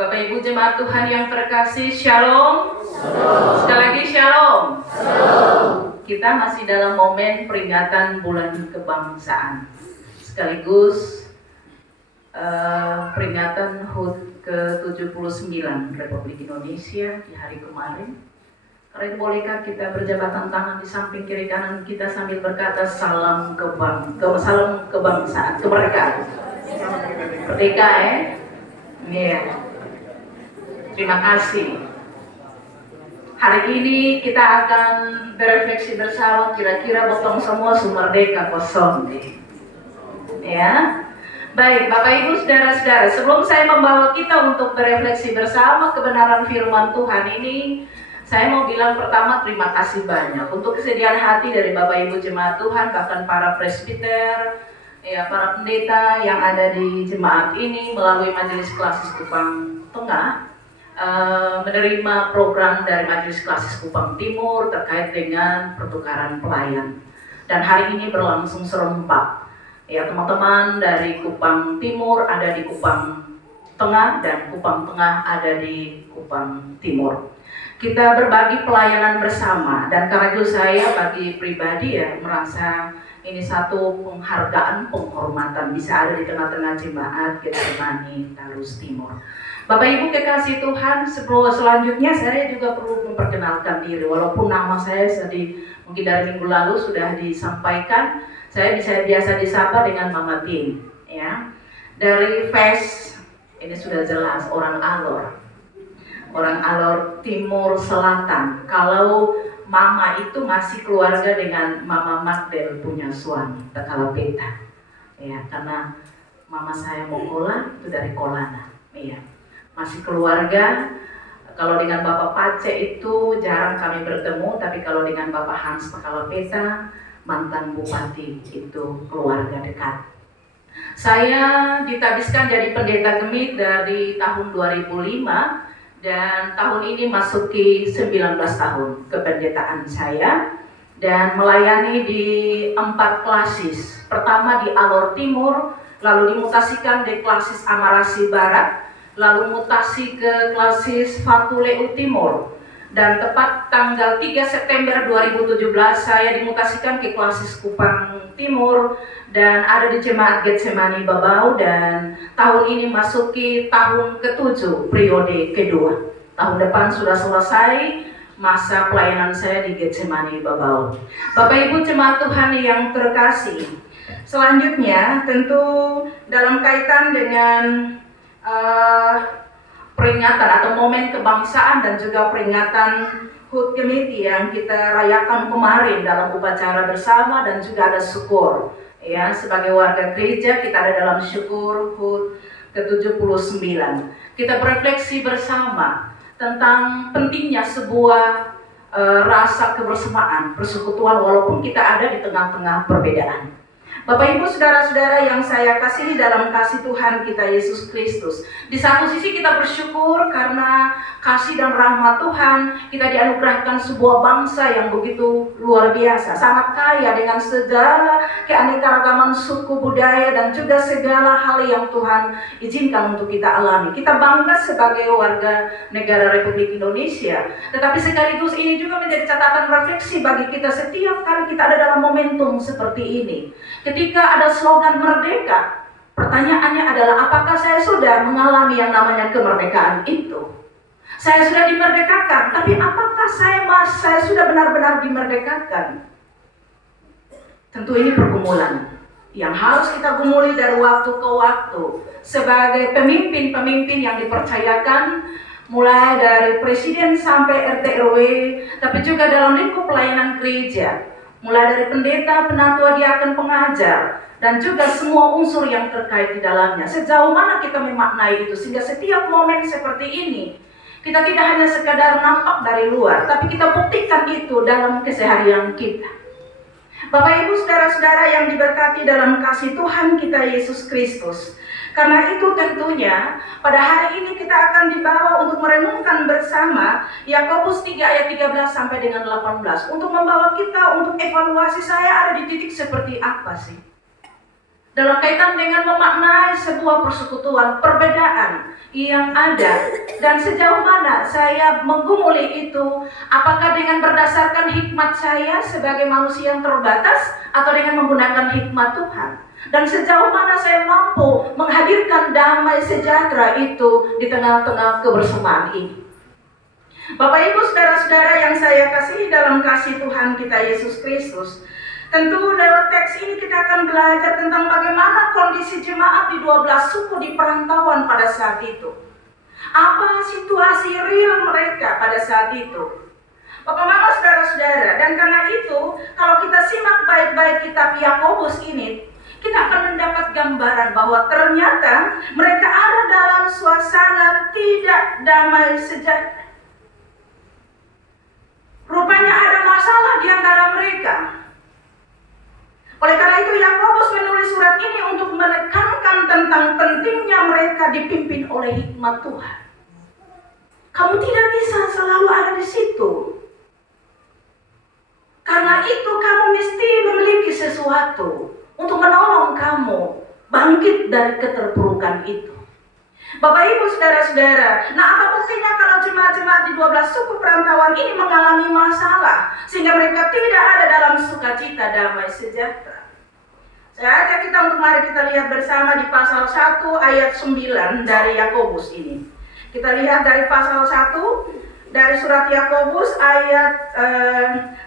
Bapak Ibu jemaat Tuhan yang terkasih, Shalom. Sekali lagi Shalom. Kita masih dalam momen peringatan bulan kebangsaan, sekaligus peringatan HUT ke-79 Republik Indonesia di hari kemarin. Karena itu bolehkah kita berjabatan tangan di samping kiri kanan kita sambil berkata salam kebangsaan, kemerdekaan. Merdeka ya. Iya. Terima kasih. Hari ini kita akan berefleksi bersama, kira-kira botong semua merdeka kosong deh. Ya. Baik, Bapak Ibu, saudara-saudara, sebelum saya membawa kita untuk berefleksi bersama kebenaran firman Tuhan ini, saya mau bilang pertama terima kasih banyak untuk kesediaan hati dari Bapak Ibu jemaat Tuhan, bahkan para presbiter, ya, para pendeta yang ada di jemaat ini melalui Majelis Klasis Kupang Tengah, menerima program dari Majelis Klasis Kupang Timur terkait dengan pertukaran pelayan. Dan hari ini berlangsung serempak. Ya, teman-teman dari Kupang Timur ada di Kupang Tengah dan Kupang Tengah ada di Kupang Timur. Kita berbagi pelayanan bersama, dan karena itu saya bagi pribadi ya merasa ini satu penghargaan, penghormatan bisa ada di tengah-tengah jemaat Getsemani Tarus Timur. Bapak Ibu kekasih Tuhan, selanjutnya saya juga perlu memperkenalkan diri. Walaupun nama saya mungkin dari minggu lalu sudah disampaikan, saya biasa disapa dengan Mama Tin. Ya. Dari Face, ini sudah jelas orang Alor Timur Selatan. Kalau Mama itu masih keluarga dengan Mama Magdel punya suami, Tekalapeta. Ya, karena Mama saya Mongkola itu dari Kolana. Iya. Masih keluarga. Kalau dengan Bapak Pace itu jarang kami bertemu, tapi kalau dengan Bapak Hans Tekalapeta, mantan bupati, itu keluarga dekat. Saya ditabiskan jadi pendeta Gemit dari tahun 2005 dan tahun ini masuki 19 tahun kependetaan saya dan melayani di 4 klasis. Pertama di Alor Timur, lalu dimutasikan di klasis Amarasi Barat, lalu mutasi ke klasis Fatuleu Timur, dan tepat tanggal 3 September 2017 saya dimutasikan ke klasis Kupang Timur dan ada di jemaat Getsemani Babau, dan tahun ini masuki tahun ke-7 periode kedua. Tahun depan sudah selesai masa pelayanan saya di Getsemani Babau. Bapak Ibu jemaat Tuhan yang terkasih, selanjutnya tentu dalam kaitan dengan peringatan atau momen kebangsaan dan juga peringatan HUT Committee yang kita rayakan kemarin dalam upacara bersama dan juga ada syukur. Ya, sebagai warga gereja kita ada dalam syukur HUT ke-79. Kita berefleksi bersama tentang pentingnya sebuah rasa kebersamaan, persekutuan walaupun kita ada di tengah-tengah perbedaan. Bapak Ibu saudara-saudara yang saya kasihi dalam kasih Tuhan kita Yesus Kristus, di satu sisi kita bersyukur karena kasih dan rahmat Tuhan kita dianugerahkan sebuah bangsa yang begitu luar biasa, sangat kaya dengan segala keanekaragaman suku budaya dan juga segala hal yang Tuhan izinkan untuk kita alami. Kita bangga sebagai warga negara Republik Indonesia, tetapi sekaligus ini juga menjadi catatan refleksi bagi kita setiap kali kita ada dalam momentum seperti ini. Ketika ada slogan merdeka, pertanyaannya adalah apakah saya sudah mengalami yang namanya kemerdekaan itu? Saya sudah dimerdekakan, tapi apakah saya sudah benar-benar dimerdekakan? Tentu ini pergumulan yang harus kita gumuli dari waktu ke waktu sebagai pemimpin-pemimpin yang dipercayakan, mulai dari presiden sampai RT RW, tapi juga dalam lingkup pelayanan gereja, mulai dari pendeta, penatua, diaken, pengajar, dan juga semua unsur yang terkait di dalamnya. Sejauh mana kita memaknai itu sehingga setiap momen seperti ini kita tidak hanya sekadar nampak dari luar, tapi kita buktikan itu dalam keseharian kita. Bapak Ibu saudara-saudara yang diberkati dalam kasih Tuhan kita Yesus Kristus, karena itu tentunya pada hari ini kita akan dibawa untuk merenungkan bersama Yakobus 3 ayat 13 sampai dengan 18 untuk membawa kita untuk evaluasi saya ada di titik seperti apa sih. dalam kaitan dengan memaknai sebuah persekutuan, perbedaan yang ada, dan sejauh mana saya menggumuli itu, apakah dengan berdasarkan hikmat saya sebagai manusia yang terbatas atau dengan menggunakan hikmat Tuhan, dan sejauh mana saya mampu menghadirkan damai sejahtera itu di tengah-tengah kebersamaan ini. Bapak Ibu saudara-saudara yang saya kasihi dalam kasih Tuhan kita Yesus Kristus, tentu lewat teks ini kita akan belajar tentang bagaimana kondisi jemaat di 12 suku di perantauan pada saat itu. Apa situasi real mereka pada saat itu. Bapak Mama saudara-saudara, dan karena itu kalau kita simak baik-baik kitab Yakobus ini, kita akan mendapat gambaran bahwa ternyata mereka ada dalam suasana tidak damai sejahtera. Rupanya ada masalah di antara mereka. Oleh karena itu Yakobus menulis surat ini untuk menekankan tentang pentingnya mereka dipimpin oleh hikmat Tuhan. Kamu tidak bisa selalu ada di situ. Karena itu kamu mesti memiliki sesuatu untuk menolong kamu bangkit dari keterpurukan itu. Bapak Ibu saudara-saudara, nah apa buktinya kalau jemaat-jemaat di 12 suku perantauan ini mengalami masalah sehingga mereka tidak ada dalam sukacita damai sejahtera? Saya ajak kita untuk mari kita lihat bersama di pasal 1 ayat 9 dari Yakobus ini. Kita lihat dari pasal 1 dari surat Yakobus ayat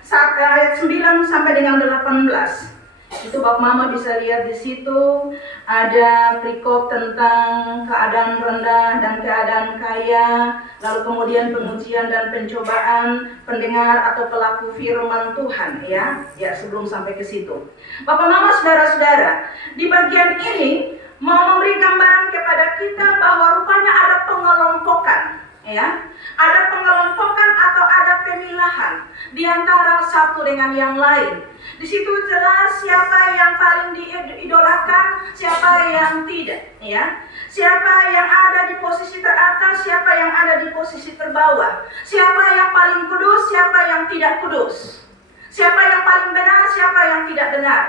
9 sampai dengan 18. Itu Bapak Mama bisa lihat di situ ada perikop tentang keadaan rendah dan keadaan kaya, lalu kemudian pengujian dan pencobaan pendengar atau pelaku firman Tuhan, ya sebelum sampai ke situ. Bapak Mama saudara-saudara, di bagian ini mau memberi gambaran kepada kita bahwa rupanya ada pengelompokan, ya. Ada pengelompokan atau ada pemilahan di antara satu dengan yang lain. Di situ jelas siapa yang paling diidolakan, siapa yang tidak, ya. Siapa yang ada di posisi teratas, siapa yang ada di posisi terbawah. Siapa yang paling kudus, siapa yang tidak kudus. Siapa yang paling benar, siapa yang tidak benar.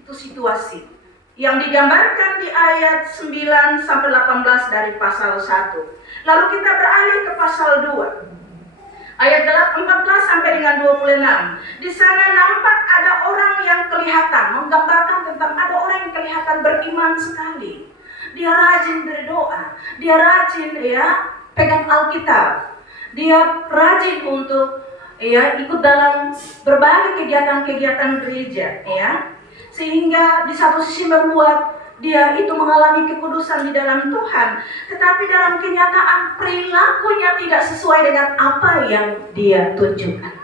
Itu situasi yang digambarkan di ayat 9 sampai 18 dari pasal 1. Lalu kita beralih ke pasal 2. Ayat 14 sampai dengan 26. Di sana nampak ada orang yang kelihatan, menggambarkan tentang ada orang yang kelihatan beriman sekali. Dia rajin berdoa, dia rajin pegang Alkitab. Dia rajin untuk ikut dalam berbagai kegiatan-kegiatan gereja, sehingga di satu sisi membuat dia itu mengalami kekudusan di dalam Tuhan, tetapi dalam kenyataan perilakunya tidak sesuai dengan apa yang dia tunjukkan.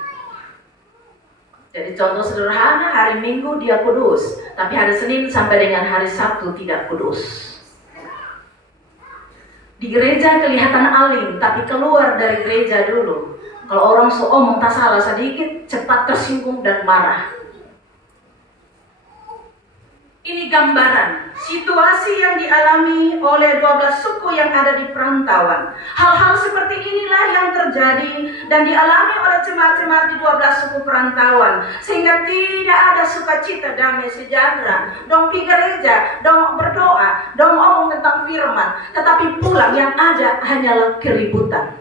Jadi contoh sederhana, hari Minggu dia kudus, tapi hari Senin sampai dengan hari Sabtu tidak kudus. Di gereja kelihatan alim, tapi keluar dari gereja dulu. Kalau orang seomong tak salah sedikit, cepat tersinggung dan marah. Ini gambaran situasi yang dialami oleh 12 suku yang ada di perantauan. Hal-hal seperti inilah yang terjadi dan dialami oleh jemaat-jemaat di 12 suku perantauan. Sehingga tidak ada sukacita damai sejahtera. Dong pergi gereja, dong berdoa, dong ngomong tentang firman. Tetapi pulang yang ada hanyalah keributan,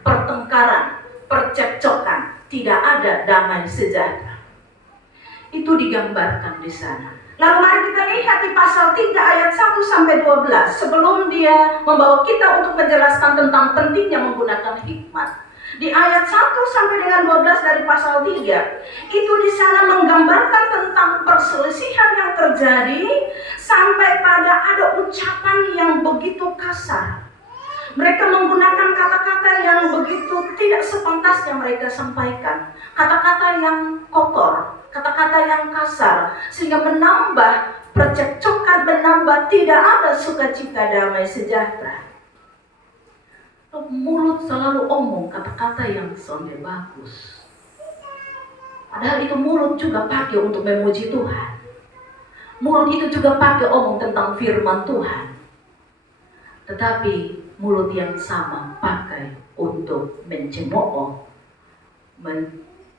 pertengkaran, percekcokan. Tidak ada damai sejahtera. Itu digambarkan di sana. Lalu mari kita lihat di pasal 3 ayat 1 sampai 12 sebelum dia membawa kita untuk menjelaskan tentang pentingnya menggunakan hikmat. Di ayat 1 sampai dengan 12 dari pasal 3 itu di sana menggambarkan tentang perselisihan yang terjadi sampai pada ada ucapan yang begitu kasar. Mereka menggunakan kata-kata yang begitu tidak sepantasnya mereka sampaikan. Kata-kata yang kotor, kata-kata yang kasar, sehingga menambah percekcokan, menambah tidak ada sukacita damai sejahtera. Mulut selalu omong kata-kata yang sonde bagus. Padahal itu mulut juga pakai untuk memuji Tuhan. Mulut itu juga pakai omong tentang firman Tuhan. Tetapi mulut yang sama pakai untuk mencemooh,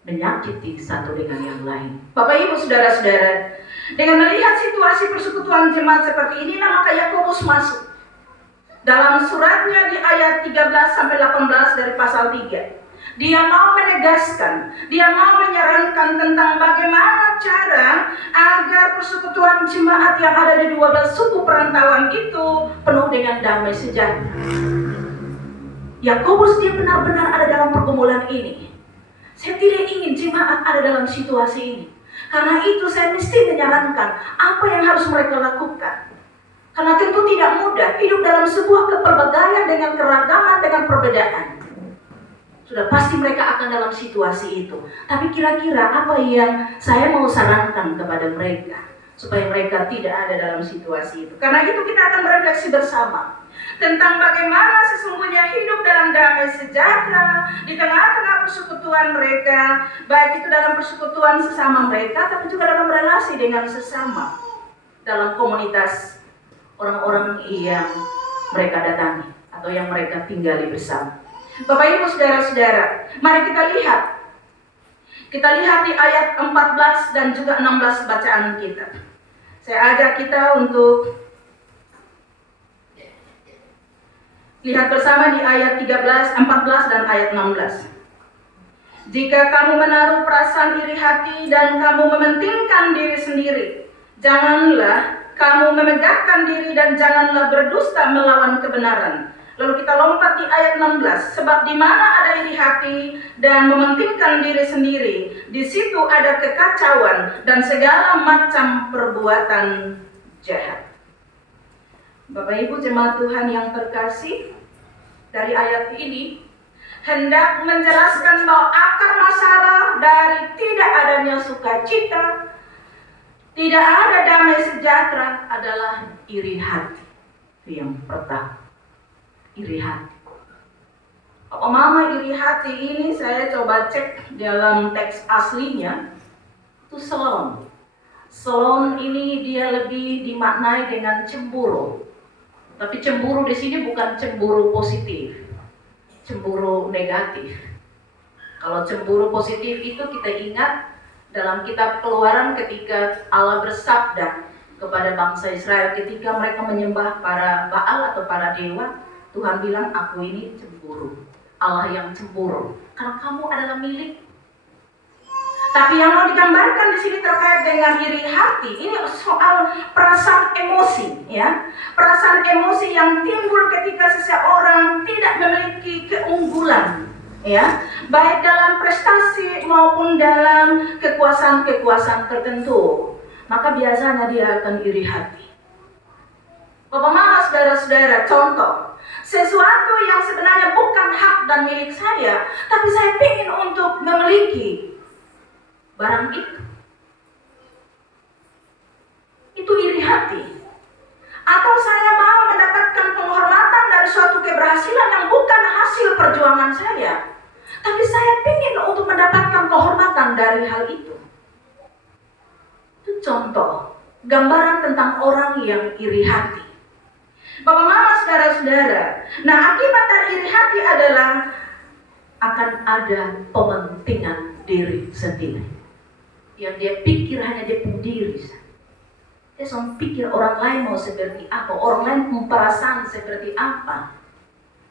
menyakiti satu dengan yang lain. Bapak Ibu Saudara-saudara, dengan melihat situasi persekutuan jemaat seperti ini, maka Yakobus masuk dalam suratnya di ayat 13-18 dari pasal 3. Dia mau menegaskan, dia mau menyarankan tentang bagaimana cara agar persekutuan jemaat yang ada di 12 suku perantauan itu penuh dengan damai sejahtera. Yakobus dia benar-benar ada dalam pergumulan ini. Saya tidak ingin jemaat ada dalam situasi ini. Karena itu saya mesti menyarankan apa yang harus mereka lakukan. Karena tentu tidak mudah hidup dalam sebuah kepelbagaian dengan keragaman, dengan perbedaan. Sudah pasti mereka akan dalam situasi itu. Tapi kira-kira apa yang saya mau sarankan kepada mereka supaya mereka tidak ada dalam situasi itu. Karena itu kita akan berefleksi bersama tentang bagaimana sesungguhnya hidup dalam damai sejahtera di tengah-tengah persekutuan mereka, baik itu dalam persekutuan sesama mereka, tapi juga dalam relasi dengan sesama, dalam komunitas orang-orang yang mereka datangi atau yang mereka tinggali bersama. Bapak Ibu Saudara-saudara, mari kita lihat. Kita lihat di ayat 14 dan juga 16 bacaan kita. Saya ajak kita untuk lihat bersama di ayat 13, 14 dan ayat 16. Jika kamu menaruh perasaan iri hati dan kamu mementingkan diri sendiri, janganlah kamu memegahkan diri dan janganlah berdusta melawan kebenaran. Lalu kita lompat di ayat 16. Sebab di mana ada iri hati dan mementingkan diri sendiri, di situ ada kekacauan dan segala macam perbuatan jahat. Bapak Ibu jemaat Tuhan yang terkasih, dari ayat ini hendak menjelaskan bahwa akar masalah dari tidak adanya sukacita, tidak ada damai sejahtera adalah iri hati. Itu yang pertama. Iri hati. Apa mama iri hati ini saya coba cek dalam teks aslinya itu selon. Selon ini dia lebih dimaknai dengan cemburu. Tapi cemburu di sini bukan cemburu positif, cemburu negatif. Kalau cemburu positif itu kita ingat dalam kitab Keluaran ketika Allah bersabda kepada bangsa Israel ketika mereka menyembah para Baal atau para dewa. Tuhan bilang, aku ini cemburu, Allah yang cemburu, karena kamu adalah milik. Tapi yang mau digambarkan di sini terkait dengan iri hati, ini soal perasaan emosi, ya, perasaan emosi yang timbul ketika seseorang tidak memiliki keunggulan, ya, baik dalam prestasi maupun dalam kekuasaan-kekuasaan tertentu, maka biasanya dia akan iri hati. Bapak Mama, saudara-saudara, contoh, sesuatu yang sebenarnya bukan hak dan milik saya, tapi saya ingin untuk memiliki barang itu. Itu iri hati. Atau saya mau mendapatkan penghormatan dari suatu keberhasilan yang bukan hasil perjuangan saya, tapi saya ingin untuk mendapatkan kehormatan dari hal itu. Itu contoh, gambaran tentang orang yang iri hati. Bapak Mama, saudara-saudara, nah akibat dari iri hati adalah akan ada pementingan diri sendiri. Yang dia pikir hanya dia punya diri. Dia selalu pikir orang lain mau seperti apa, orang lain perasaan seperti apa.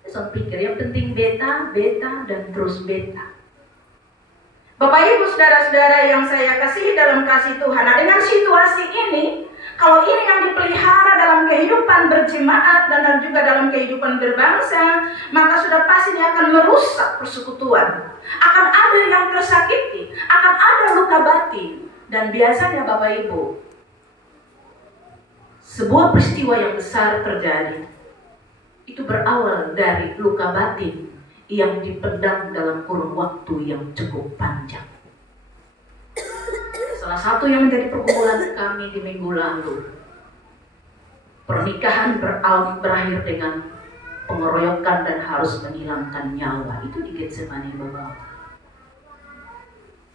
Dia selalu pikir yang penting beta, dan terus beta. Bapak Ibu saudara-saudara yang saya kasihi dalam kasih Tuhan, nah dengan situasi ini, kalau ini yang dipelihara dalam kehidupan berjemaat dan juga dalam kehidupan berbangsa, maka sudah pasti dia akan merusak persekutuan. Akan ada yang tersakiti, akan ada luka batin. Dan biasanya Bapak Ibu, sebuah peristiwa yang besar terjadi, itu berawal dari luka batin yang dipendam dalam kurun waktu yang cukup panjang. Salah satu yang menjadi pergumulan kami di minggu lalu, pernikahan berakhir dengan pengeroyokan dan harus menghilangkan nyawa. Itu di Getsemani, Bapak.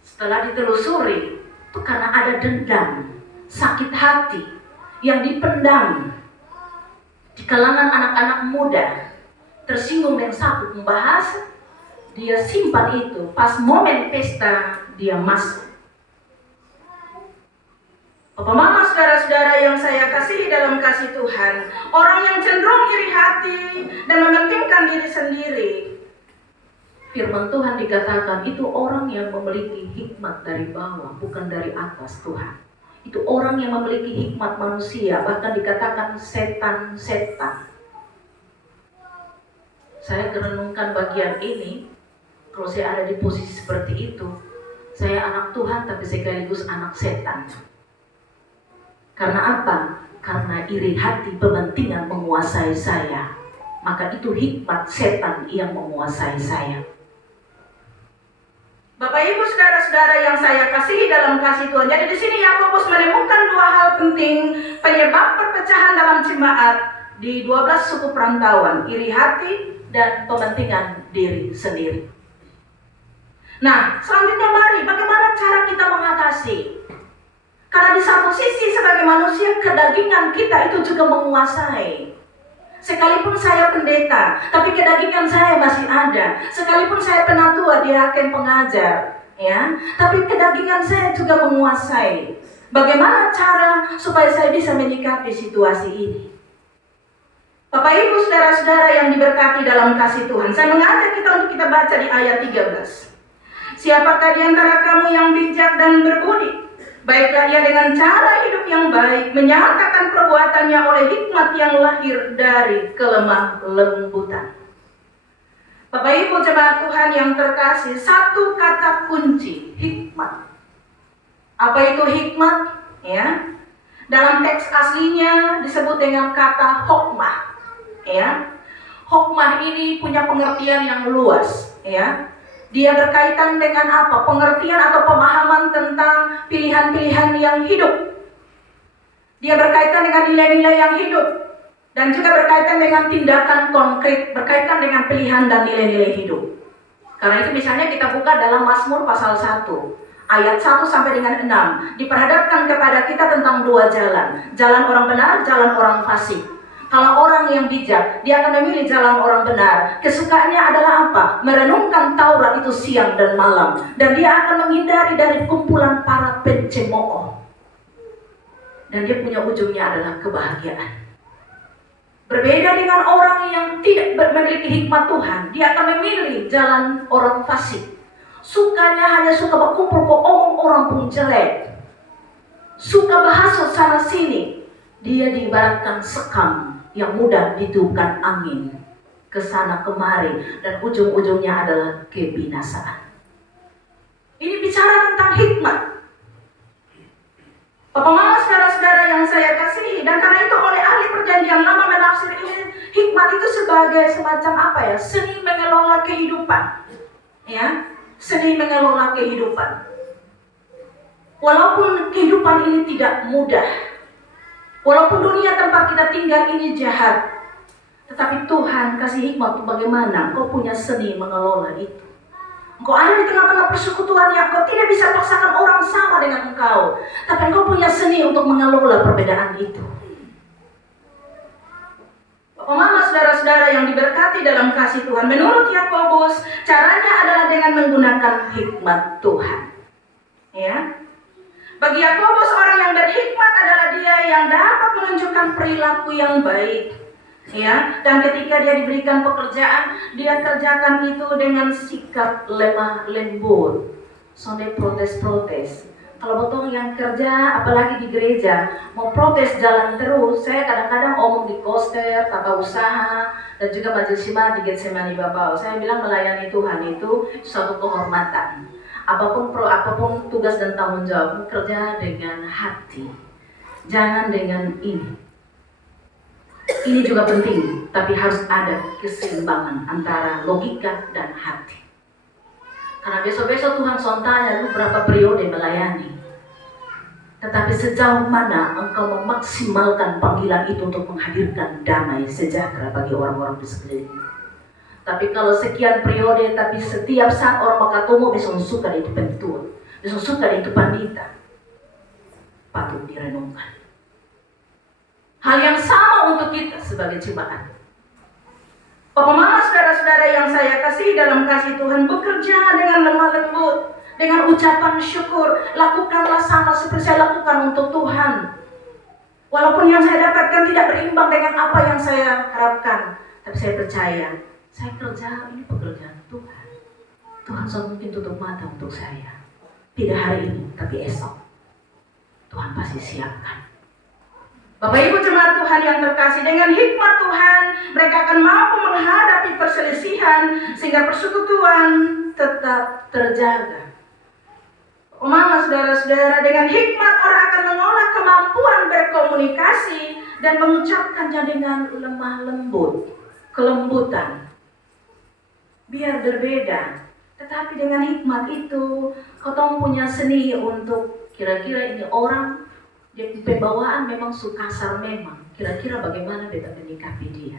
Setelah ditelusuri, itu karena ada dendam, sakit hati yang dipendam di kalangan anak-anak muda, tersinggung dengan satu pembahasan, dia simpan itu, pas momen pesta dia masuk. Bapak mama saudara-saudara yang saya kasihi dalam kasih Tuhan, orang yang cenderung iri hati dan mementingkan diri sendiri, firman Tuhan dikatakan itu orang yang memiliki hikmat dari bawah, bukan dari atas Tuhan. Itu orang yang memiliki hikmat manusia, bahkan dikatakan setan-setan. Saya merenungkan bagian ini, kalau saya ada di posisi seperti itu, saya anak Tuhan tapi sekaligus anak setan. Karena apa? Karena iri hati pementingan menguasai saya. Maka itu hikmat setan yang menguasai saya. Bapak Ibu saudara-saudara yang saya kasihi dalam kasih Tuhan. Jadi di sini Yakobus menemukan dua hal penting penyebab perpecahan dalam jemaat di 12 suku perantauan, iri hati dan pementingan diri sendiri. Nah, selanjutnya mari bagaimana cara kita mengatasi? Karena di satu sisi sebagai manusia kedagingan kita itu juga menguasai. Sekalipun saya pendeta, tapi kedagingan saya masih ada. Sekalipun saya penatua, diaken, pengajar, ya, tapi kedagingan saya juga menguasai. Bagaimana cara supaya saya bisa menyikapi situasi ini? Bapak Ibu saudara-saudara yang diberkati dalam kasih Tuhan, saya mengajak kita untuk kita baca di ayat 13. Siapakah di antara kamu yang bijak dan berbudi? Baiklah ia dengan cara hidup yang baik, menyatakan perbuatannya oleh hikmat yang lahir dari kelemah lembutan. Bapak Ibu jemaat Tuhan yang terkasih, satu kata kunci, hikmat. Apa itu hikmat? Ya, dalam teks aslinya disebut dengan kata hokmah. Ya, hokmah ini punya pengertian yang luas. Ya. Dia berkaitan dengan apa? Pengertian atau pemahaman tentang pilihan-pilihan yang hidup. Dia berkaitan dengan nilai-nilai yang hidup. Dan juga berkaitan dengan tindakan konkret, berkaitan dengan pilihan dan nilai-nilai hidup. Karena itu misalnya kita buka dalam Mazmur pasal 1, ayat 1 sampai dengan 6. Diperhadapkan kepada kita tentang dua jalan. Jalan orang benar, jalan orang fasik. Kalau orang yang bijak, dia akan memilih jalan orang benar. Kesukaannya adalah apa? Merenungkan Taurat itu siang dan malam. Dan dia akan menghindari dari kumpulan para pencemooh. Dan dia punya ujungnya adalah kebahagiaan. Berbeda dengan orang yang tidak memiliki hikmat Tuhan, dia akan memilih jalan orang fasik. Sukanya hanya suka berkumpul kok omong orang pun jelek. Suka bahasut sana sini. Dia diibaratkan sekam yang mudah ditiupkan angin ke sana kemari dan ujung-ujungnya adalah kebinasaan. Ini bicara tentang hikmat. Bapak mama saudara-saudara yang saya kasihi, dan karena itu oleh ahli perjanjian lama menafsir ini hikmat itu sebagai semacam apa ya? Seni mengelola kehidupan. Ya, seni mengelola kehidupan. Walaupun kehidupan ini tidak mudah. Walaupun dunia tempat kita tinggal ini jahat, tetapi Tuhan kasih hikmat bagaimana kau punya seni mengelola itu. Engkau ada di tengah-tengah persekutuan yang kau tidak bisa paksakan orang sama dengan engkau, tapi engkau punya seni untuk mengelola perbedaan itu. Bapak mama saudara-saudara yang diberkati dalam kasih Tuhan, menurut Yakobus caranya adalah dengan menggunakan hikmat Tuhan. Ya. Bagi Yakobus orang yang berhikmat adalah dia yang dapat menunjukkan perilaku yang baik. Ya, dan ketika dia diberikan pekerjaan, dia kerjakan itu dengan sikap lemah lembut. Sonde protes-protes. Kalau betul yang kerja, apalagi di gereja, mau protes jalan terus, saya kadang-kadang omong di koster, tata usaha, dan juga majelis jemaat di Getsemani Bapak. Saya bilang melayani Tuhan itu suatu kehormatan. Apapun tugas dan tanggung jawab, kerja dengan hati. Jangan dengan ini. Ini juga penting, tapi harus ada keseimbangan antara logika dan hati. Karena besok-besok Tuhan sontanya lu berapa periode melayani. Tetapi sejauh mana engkau memaksimalkan panggilan itu untuk menghadirkan damai sejahtera bagi orang-orang di sekelilingmu. Tapi kalau sekian periode, tapi setiap saat orang makatomo besok suka itu pentua, besok suka itu pandita, patut direnungkan. Hal yang sama untuk kita sebagai jemaat. Bapak Mama, saudara-saudara yang saya kasih dalam kasih Tuhan, bekerja dengan lemah lembut, dengan ucapan syukur. Lakukanlah sama seperti saya lakukan untuk Tuhan. Walaupun yang saya dapatkan tidak berimbang dengan apa yang saya harapkan, tapi saya percaya, saya kerja, ini pekerjaan Tuhan. Tuhan sudah mungkin tutup mata untuk saya. Tidak hari ini, tapi esok. Tuhan pasti siapkan. Bapak Ibu jemaat Tuhan yang terkasih, dengan hikmat Tuhan, mereka akan mampu menghadapi perselisihan, sehingga persekutuan tetap terjaga. Mama, saudara-saudara, dengan hikmat orang akan mengolah kemampuan berkomunikasi dan mengucapkannya dengan lemah lembut, kelembutan. Biar berbeda, tetapi dengan hikmat itu, kau punya seni untuk kira-kira ini orang, dia pembawaan memang suka kasar memang. Kira-kira bagaimana beta menyikapi dia?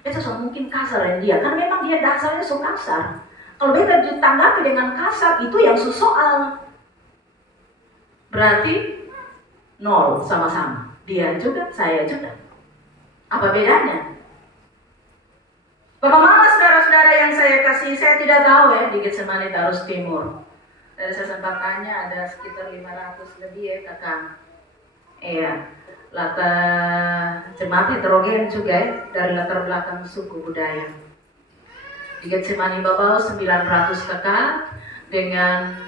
Itu mungkin kasar dia, kan memang dia dasarnya suka kasar. Kalau beta ditanggapi dengan kasar, itu yang soal. Berarti nol sama-sama. Dia juga, saya juga. Apa bedanya? Bapak Mama, saudara-saudara yang saya kasih, saya tidak tahu ya di Getsemani Tarus Timur. Dari saya sempat tanya, ada sekitar 500 lebih ya kakak. Iya, latar jemaat heterogen juga ya, dari latar belakang suku budaya. Di Getsemani Babau 900 kakak dengan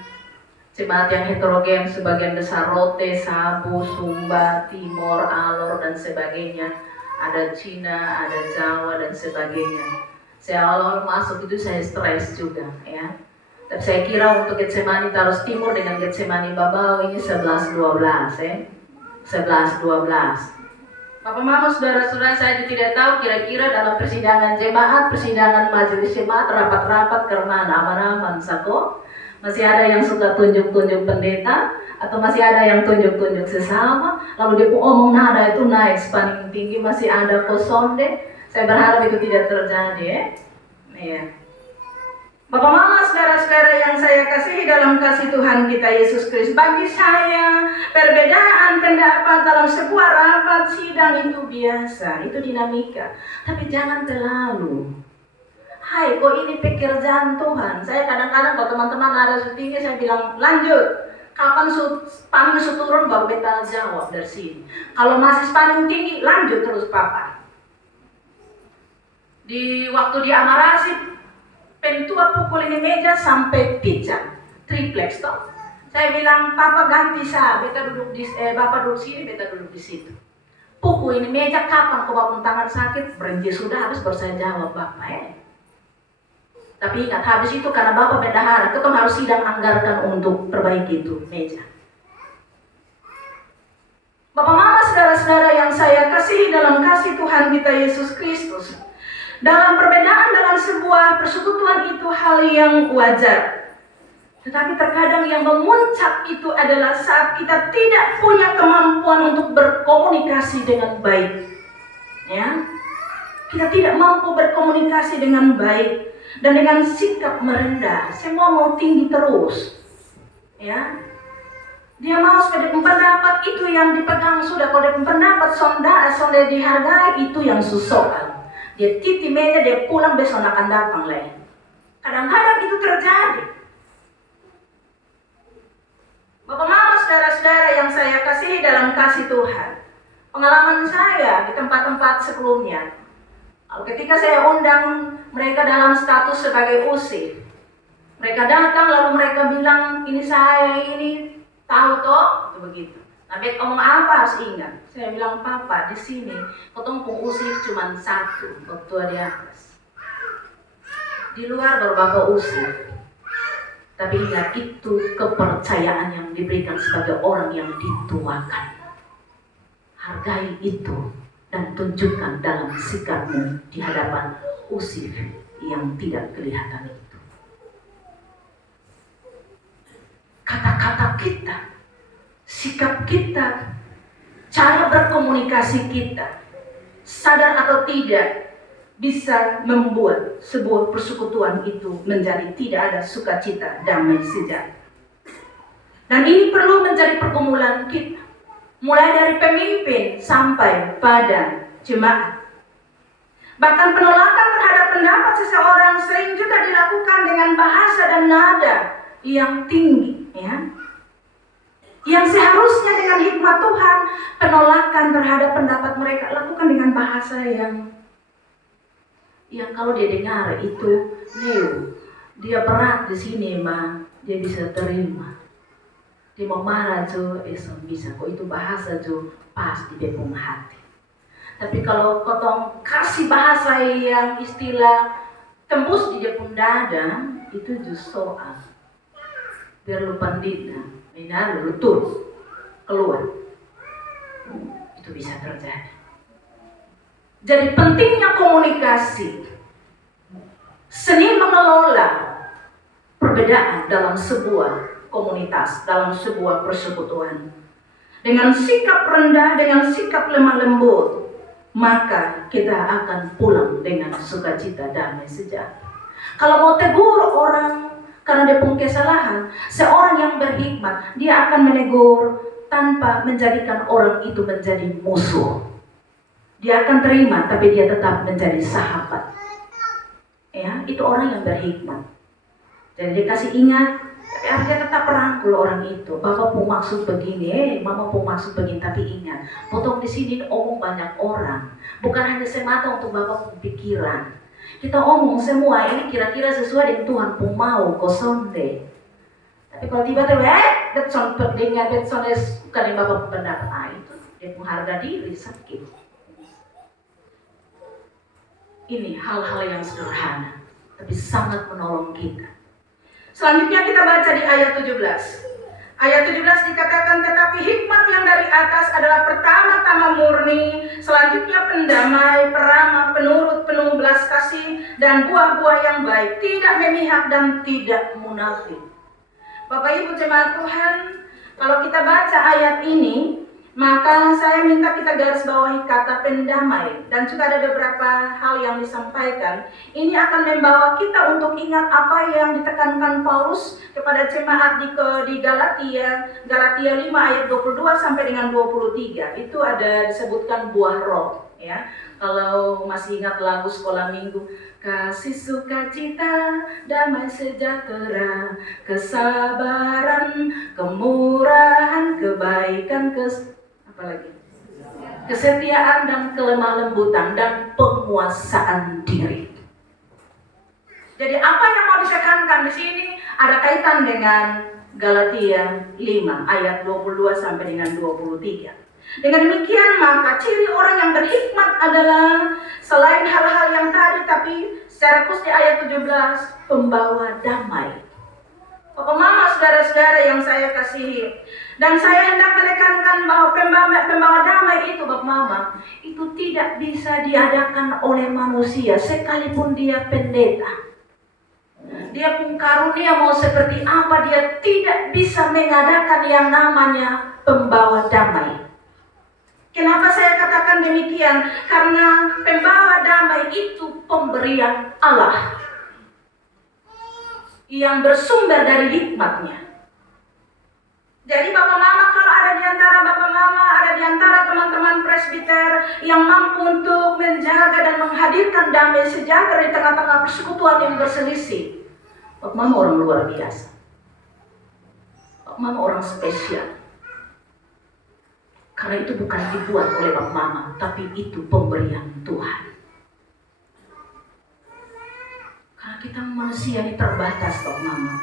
jemaat yang heterogen, sebagian besar Rote, Sabu, Sumba, Timor, Alor, dan sebagainya. Ada Cina, ada Jawa, dan sebagainya. Saya awal masuk itu saya stres juga ya. Tapi saya kira untuk Getsemani Tarus Timur dengan Getsemani Babau ini 11-12 ya. 11-12. Bapak Mama, saudara-saudara, saya tidak tahu kira-kira dalam persidangan jemaat, persidangan majelis jemaat, rapat-rapat karena aman-aman sako, masih ada yang suka tunjuk-tunjuk pendeta, atau masih ada yang tunjuk-tunjuk sesama, lalu dia pun omong nada itu naik paling tinggi, masih ada kosong deh. Saya berharap itu tidak terjadi ya. Iya. Bapak Mama, saudara-saudara yang saya kasihi dalam kasih Tuhan kita Yesus Kristus, bagi saya perbedaan pendapat dalam sebuah rapat sidang itu biasa, itu dinamika. Tapi jangan terlalu. Hai, kok ini pekerjaan Tuhan? Saya kadang-kadang kalau teman-teman ada syutingnya, saya bilang lanjut. Kapan paling turun baru beta jawab dari sini. Kalau masih paling tinggi, lanjut terus Papa. Di waktu di Amarasi, pentua pukul ini meja sampai pijak, triplex toh. Saya bilang, Papa ganti beta duduk di, Bapak duduk sini, beta duduk di situ. Pukul ini meja kapan kau bapak tangan sakit, berhenti sudah habis baru saya jawab Bapak Tapi ingat, habis itu karena Bapak bendahara, kita harus sidang anggarkan untuk perbaiki itu meja. Bapak Mama, saudara-saudara yang saya kasihi dalam kasih Tuhan kita Yesus Kristus, dalam perbedaan dalam sebuah persekutuan itu hal yang wajar. Tetapi terkadang yang memuncak itu adalah saat kita tidak punya kemampuan untuk berkomunikasi dengan baik. Ya, kita tidak mampu berkomunikasi dengan baik dan dengan sikap merendah. Semua mau tinggi terus. Ya, dia mau sebagai pendapat itu yang dipegang sudah. Kalau pendapat sonda dihargai itu yang susokan. Dia titi meja, dia pulang besok akan datang lagi. Kadang-kadang itu terjadi. Bapak Mama, saudara-saudara yang saya kasihi dalam kasih Tuhan, pengalaman saya di tempat-tempat sebelumnya, ketika saya undang mereka dalam status sebagai USI, mereka datang lalu mereka bilang, ini saya ini tahu toh, begitu. Tapi ngomong apa harus ingat. Saya bilang, Papa di sini potong usir cuma satu, ketua di atas. Di luar baru Bapak usir. Tapi ingat, itu kepercayaan yang diberikan sebagai orang yang dituakan. Hargai itu dan tunjukkan dalam sikapmu di hadapan usir yang tidak kelihatan itu. Kata-kata kita, sikap kita, cara berkomunikasi kita, sadar atau tidak, bisa membuat sebuah persekutuan itu menjadi tidak ada sukacita, damai, sejahtera. Dan ini perlu menjadi pergumulan kita, mulai dari pemimpin sampai pada jemaat. Bahkan penolakan terhadap pendapat seseorang sering juga dilakukan dengan bahasa dan nada yang tinggi, ya. Yang seharusnya dengan hikmat Tuhan, penolakan terhadap pendapat mereka lakukan dengan bahasa yang kalau dia dengar itu dia berat di sini mah, dia bisa terima. Dia mau marah jo, bisa kok itu bahasa jo pas di bepung hati. Tapi kalau kotong kasih bahasa yang istilah tembus di dia pun dada, itu justru soal biar lu pandita, lu tur keluar, itu bisa terjadi. Jadi pentingnya komunikasi, seni mengelola perbedaan dalam sebuah komunitas, dalam sebuah persekutuan. Dengan sikap rendah, dengan sikap lemah lembut, maka kita akan pulang dengan sukacita, damai, sejahtera. Kalau mau tegur orang karena dia punya kesalahan, seorang yang berhikmat, dia akan menegur tanpa menjadikan orang itu menjadi musuh. Dia akan terima, tapi dia tetap menjadi sahabat. Ya, itu orang yang berhikmat. Jadi dia kasih ingat, tapi dia tetap rangkul orang itu. Bapak pun maksud begini, mama pun maksud begini, tapi ingat, potong di sini omong banyak orang, bukan hanya semata untuk bapak pun pikiran. Kita omong semua ini kira-kira sesuai dengan Tuhan pun mau, kosong deh. Tapi kalau tiba-tiba, betson pedingnya, betson bukan yang bapak pun pendapat, itu dia pun harga diri, sakit. Ini hal-hal yang sederhana, tapi sangat menolong kita. Selanjutnya kita baca di ayat 17. Ayat 17 dikatakan, tetapi hikmat yang dari atas adalah pertama-tama murni, selanjutnya pendamai, peramah, penurut, penuh belas kasih, dan buah-buah yang baik, tidak memihak dan tidak munafik. Bapak Ibu jemaat Tuhan, kalau kita baca ayat ini, maka saya minta kita garis bawahi kata pendamai, dan juga ada beberapa hal yang disampaikan. Ini akan membawa kita untuk ingat apa yang ditekankan Paulus kepada jemaat di Galatia 5 ayat 22 sampai dengan 23. Itu ada disebutkan buah roh, ya. Kalau masih ingat lagu sekolah minggu, kasih, sukacita, damai, sejahtera, kesabaran, kemurahan, kebaikan, apalagi kesetiaan dan kelemah lembutan dan penguasaan diri. Jadi apa yang mau ditekankan di sini ada kaitan dengan Galatia 5 ayat 22 sampai dengan 23. Dengan demikian maka ciri orang yang berhikmat adalah selain hal-hal yang tadi, tapi secara khusus di ayat 17, pembawa damai. Bapak mama, saudara-saudara yang saya kasihi, dan saya hendak menekankan bahwa pembawa damai itu, Bapak mama, itu tidak bisa diadakan oleh manusia sekalipun dia pendeta. Dia pun karunia mau seperti apa, dia tidak bisa mengadakan yang namanya pembawa damai. Kenapa saya katakan demikian? Karena pembawa damai itu pemberian Allah yang bersumber dari hikmatnya. Jadi Bapak Mama, kalau ada di antara Bapak Mama, ada di antara teman-teman presbiter yang mampu untuk menjaga dan menghadirkan damai sejahtera di tengah-tengah persekutuan yang berselisih, Bapak Mama orang luar biasa. Bapak Mama orang spesial. Karena itu bukan dibuat oleh Bapak Mama, tapi itu pemberian Tuhan. Karena kita manusia ini terbatas, Bapak Mama.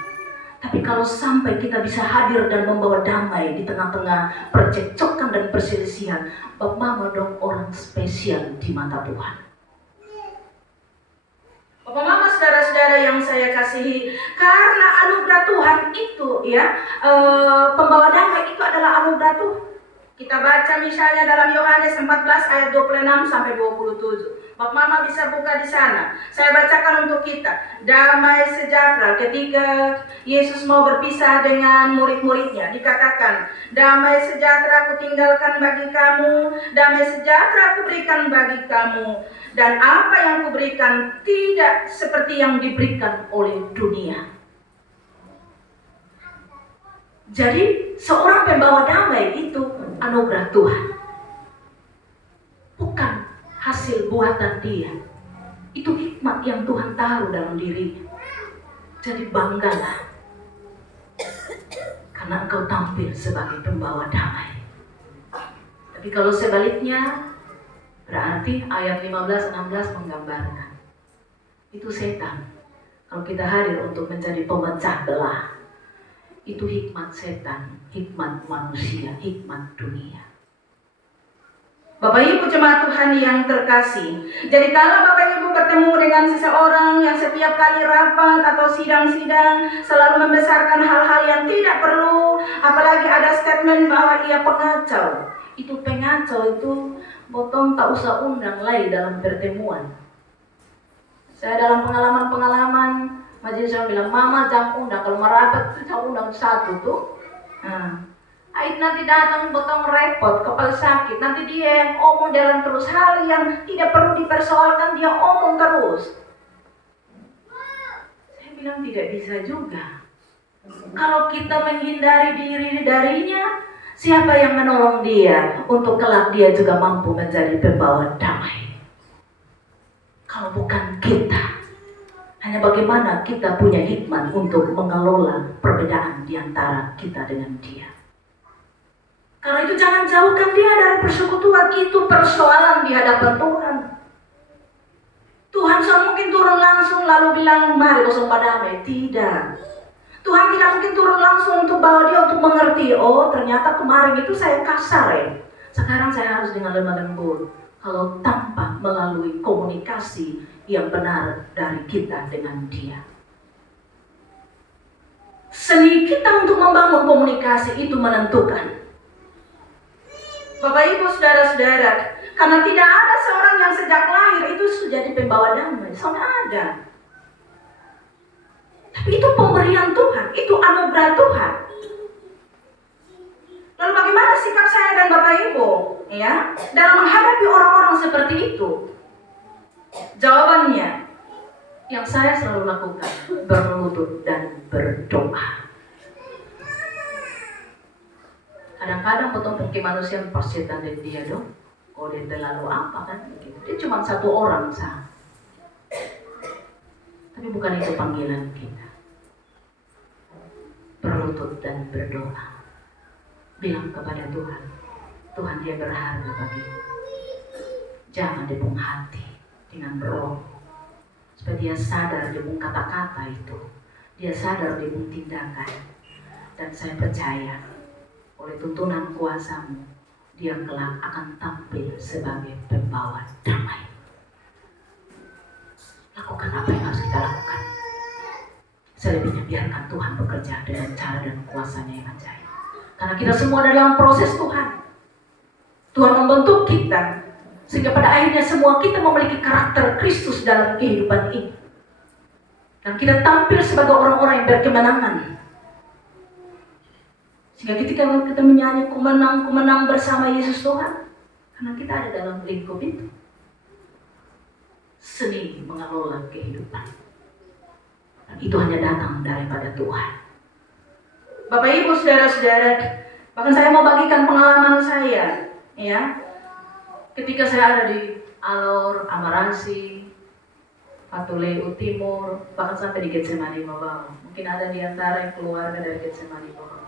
Tapi kalau sampai kita bisa hadir dan membawa damai di tengah-tengah percekcokan dan perselisihan, Bapak Mama dong orang spesial di mata Tuhan. Bapak Mama, saudara-saudara yang saya kasihi, karena anugerah Tuhan itu, ya, pembawa damai itu adalah anugerah Tuhan. Kita baca misalnya dalam Yohanes 14 ayat 26 sampai 27. Bapak Mama bisa buka di sana. Saya bacakan untuk kita. Damai sejahtera ketika Yesus mau berpisah dengan murid-muridnya, dikatakan, damai sejahtera kutinggalkan bagi kamu, damai sejahtera kuberikan bagi kamu, dan apa yang kuberikan tidak seperti yang diberikan oleh dunia. Jadi seorang pembawa damai itu anugerah Tuhan, bukan hasil buatan dia. Itu hikmat yang Tuhan taruh dalam diri. Jadi banggalah karena engkau tampil sebagai pembawa damai. Tapi kalau sebaliknya, berarti ayat 15-16 menggambarkan itu setan. Kalau kita hadir untuk menjadi pemecah belah, itu hikmat setan, hikmat manusia, hikmat dunia. Bapak Ibu jemaat Tuhan yang terkasih, jadi kalau Bapak Ibu bertemu dengan seseorang yang setiap kali rapat atau sidang-sidang selalu membesarkan hal-hal yang tidak perlu, apalagi ada statement bahwa ia pengacau, itu pengacau itu potong tak usah undang lagi dalam pertemuan. Saya dalam pengalaman majelis saya bilang, mama jangan undang, kalau merapat itu jangan undang satu tuh. Ait nanti datang potong repot, kepala sakit, nanti dia yang omong jalan terus, hal yang tidak perlu dipersoalkan dia omong terus. Saya bilang tidak bisa juga. Kalau kita menghindari diri darinya, siapa yang menolong dia untuk kelak dia juga mampu menjadi pembawa damai? Kalau bukan kita. Hanya bagaimana kita punya hikmat untuk mengelola perbedaan di antara kita dengan dia. Karena itu jangan jauhkan dia dari persekutuan, itu persoalan di hadapan Tuhan. Tuhan mungkin turun langsung lalu bilang, mari bersama damai. Tidak. Tuhan tidak mungkin turun langsung untuk bawa dia untuk mengerti, oh ternyata kemarin itu saya kasar ya. Sekarang saya harus dengan lemah lembut. Kalau tanpa melalui komunikasi yang benar dari kita dengan dia. Seni kita untuk membangun komunikasi itu menentukan. Bapak Ibu saudara-saudara, karena tidak ada seorang yang sejak lahir itu sudah jadi pembawa damai, soalnya ada. Tapi itu pemberian Tuhan, itu anugerah Tuhan. Lalu bagaimana sikap saya dan Bapak Ibu, ya, dalam menghadapi orang-orang seperti itu? Jawabannya, yang saya selalu lakukan, berlutut dan berdoa. Kadang-kadang potong mungkin manusia persetan dari dia dong. Oh dia terlalu apa kan? Dia cuma satu orang sah. Tapi bukan itu panggilan kita. Berlutut dan berdoa. Bilang kepada Tuhan, Tuhan dia berharga bagimu. Jangan dibung hati dengan roh. Supaya dia sadar dibung kata-kata itu. Dia sadar dibung tindakan. Dan saya percaya oleh tuntunan kuasamu, dia kelak akan tampil sebagai pembawa damai. Lakukan apa yang harus kita lakukan. Selebihnya biarkan Tuhan bekerja dengan cara dan kuasanya yang ajaib. Karena kita semua dalam proses Tuhan. Tuhan membentuk kita, sehingga pada akhirnya semua kita memiliki karakter Kristus dalam kehidupan ini. Dan kita tampil sebagai orang-orang yang berkemenangan. Sehingga ketika kita menyanyi ku menang bersama Yesus Tuhan, karena kita ada dalam lingkup itu. Seni mengelola kehidupan. Dan itu hanya datang daripada Tuhan. Bapak Ibu saudara-saudara, bahkan saya mau bagikan pengalaman saya, ya. Ketika saya ada di Alor, Amarasi, Patuleu Timur, bahkan sampai di Getsemani bawah. Mungkin ada di antara yang keluarga dari Getsemani bawah.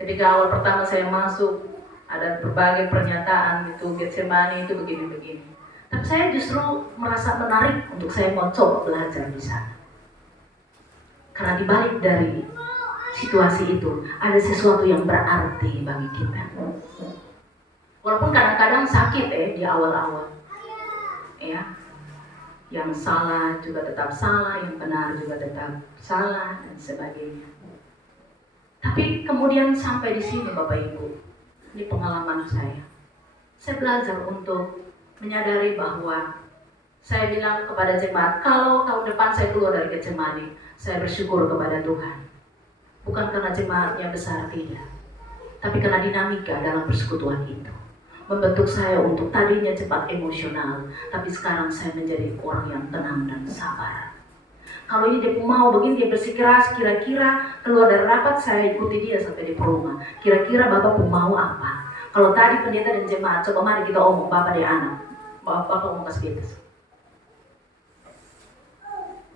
Ketika awal pertama saya masuk, ada berbagai pernyataan itu Getsemani itu begini-begini. Tapi saya justru merasa menarik untuk saya mau coba belajar di sana. Karena dibalik dari situasi itu ada sesuatu yang berarti bagi kita. Walaupun kadang-kadang sakit di awal-awal, ya, yang salah juga tetap salah, yang benar juga tetap salah dan sebagainya. Tapi kemudian sampai di sini Bapak Ibu, ini pengalaman saya. Saya belajar untuk menyadari bahwa saya bilang kepada jemaat, kalau tahun depan saya keluar dari Getsemani, saya bersyukur kepada Tuhan. Bukan karena jemaatnya besar, tidak. Tapi karena dinamika dalam persekutuan itu. Membentuk saya untuk tadinya cepat emosional, tapi sekarang saya menjadi orang yang tenang dan sabar. Kalau ini dia mau begini, dia bersikeras, kira-kira keluar dari rapat, saya ikuti dia sampai di rumah. Kira-kira Bapak mau apa? Kalau tadi pendeta dan jemaat, coba mari kita omong, Bapak dan anak. Bapak mau kasih bebas.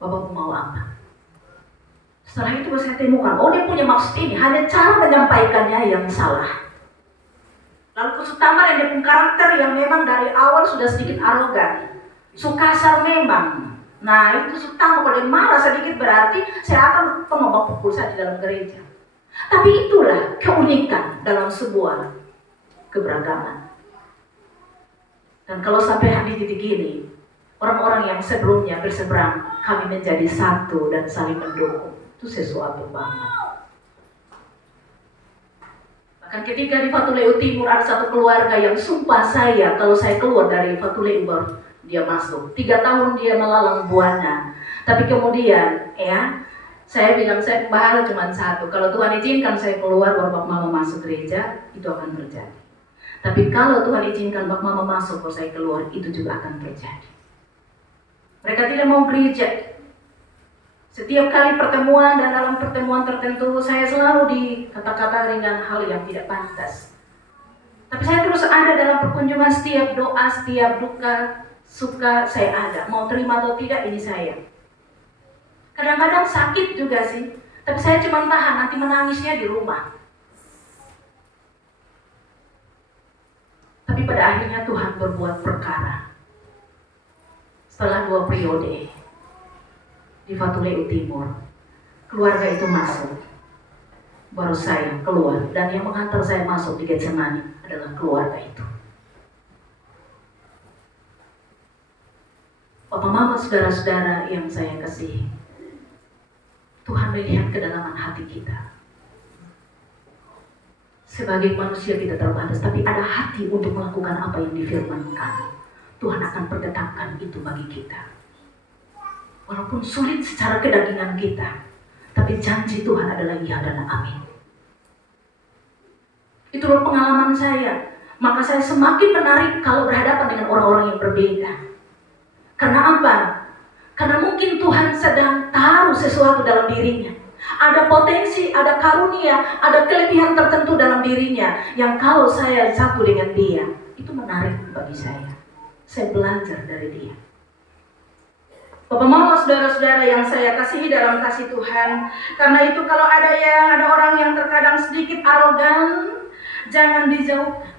Bapak mau apa? Setelah itu saya temukan, oh dia punya maksud ini, hanya cara menyampaikannya yang salah. Lalu kusut tambah yang dia punya karakter yang memang dari awal sudah sedikit arogan, sukasar memang. Nah itu sutama, kalau dia marah sedikit berarti saya akan membawa pukul saya di dalam gereja. Tapi itulah keunikan dalam sebuah keberagaman. Dan kalau sampai di titik ini, orang-orang yang sebelumnya berseberang, kami menjadi satu dan saling mendukung. Itu sesuatu banget. Bahkan ketika di Fatuleu Timur ada satu keluarga yang sumpah saya, kalau saya keluar dari Fatuleu baru dia masuk. 3 tahun dia melalang buana. Tapi kemudian saya bilang saya bahaya cuma satu. Kalau Tuhan izinkan saya keluar bapak mama masuk gereja, itu akan terjadi. Tapi kalau Tuhan izinkan bapak mama masuk kalau saya keluar, itu juga akan terjadi. Mereka tidak mau gereja. Setiap kali pertemuan dan dalam pertemuan tertentu saya selalu dikata-kata dengan hal yang tidak pantas. Tapi saya terus ada dalam perkunjungan, setiap doa, setiap duka, suka saya ada. Mau terima atau tidak ini saya. Kadang-kadang sakit juga sih. Tapi saya cuma tahan, nanti menangisnya di rumah. Tapi pada akhirnya Tuhan berbuat perkara. Setelah 2 periode di Fatuleu Timur, keluarga itu masuk, baru saya keluar, dan yang mengantar saya masuk di Getsemani adalah keluarga itu. Bapak mama saudara-saudara yang saya kasihi, Tuhan melihat kedalaman hati kita. Sebagai manusia kita terbatas, tapi ada hati untuk melakukan apa yang difirmankan. Tuhan akan pertetapkan itu bagi kita. Walaupun sulit secara kedagingan kita, tapi janji Tuhan adalah ya dan amin. Itulah pengalaman saya. Maka saya semakin menarik kalau berhadapan dengan orang-orang yang berbeda. Karena apa? Karena mungkin Tuhan sedang taruh sesuatu dalam dirinya. Ada potensi, ada karunia, ada kelebihan tertentu dalam dirinya yang kalau saya satu dengan dia, itu menarik bagi saya. Saya belajar dari dia. Bapak mama saudara-saudara yang saya kasihi dalam kasih Tuhan, karena itu kalau ada orang yang terkadang sedikit arogan, jangan dijauhkan.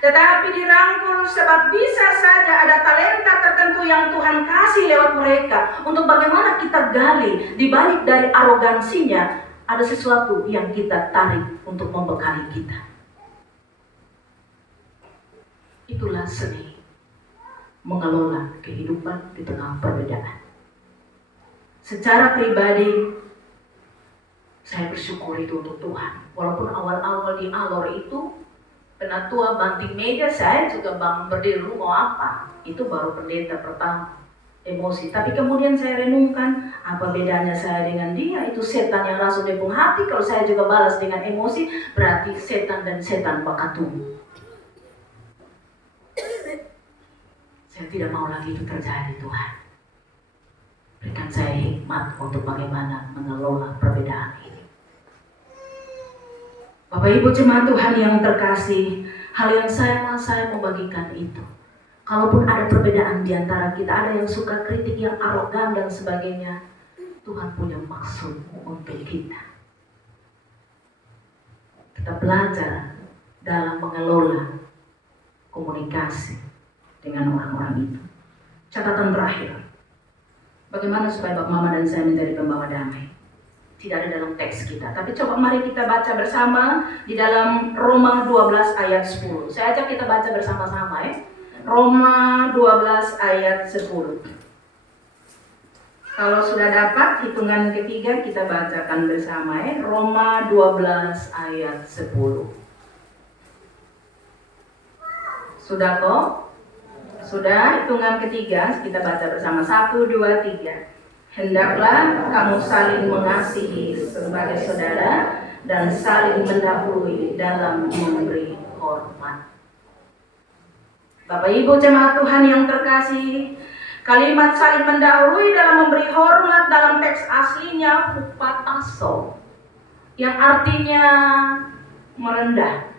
Tetapi dirangkul, sebab bisa saja ada talenta tertentu yang Tuhan kasih lewat mereka. Untuk bagaimana kita gali, di balik dari arogansinya, ada sesuatu yang kita tarik untuk membekali kita. Itulah seni mengelola kehidupan di tengah perbedaan. Secara pribadi, saya bersyukur itu untuk Tuhan. Walaupun awal-awal di Alor itu, penatua banting meja, saya juga berdiri mau apa. Itu baru pendeta pertama, emosi. Tapi kemudian saya renungkan, apa bedanya saya dengan dia? Itu setan yang langsung depung hati. Kalau saya juga balas dengan emosi, berarti setan dan setan bakatung. Saya tidak mau lagi itu terjadi, Tuhan. Berikan saya hikmat untuk bagaimana mengelola perbedaan ini. Bapak Ibu jemaat Tuhan yang terkasih, hal yang saya mau bagikan itu. Kalaupun ada perbedaan di antara kita, ada yang suka kritik, yang arogan dan sebagainya, Tuhan punya maksud untuk kita. Kita belajar dalam mengelola komunikasi dengan orang-orang itu. Catatan terakhir, bagaimana supaya Bapak Mama dan saya menjadi pembawa damai? Tidak ada dalam teks kita, tapi coba mari kita baca bersama di dalam Roma 12 ayat 10. Saya ajak kita baca bersama-sama ya. Roma 12 ayat 10. Kalau sudah dapat hitungan ketiga kita bacakan bersama ya. Roma 12 ayat 10. Sudah kok? Sudah, hitungan ketiga kita baca bersama. 1, 2, 3. Hendaklah kamu saling mengasihi sebagai saudara dan saling mendahului dalam memberi hormat. Bapak Ibu jemaat Tuhan yang terkasih, kalimat saling mendahului dalam memberi hormat dalam teks aslinya hupataso, yang artinya merendah.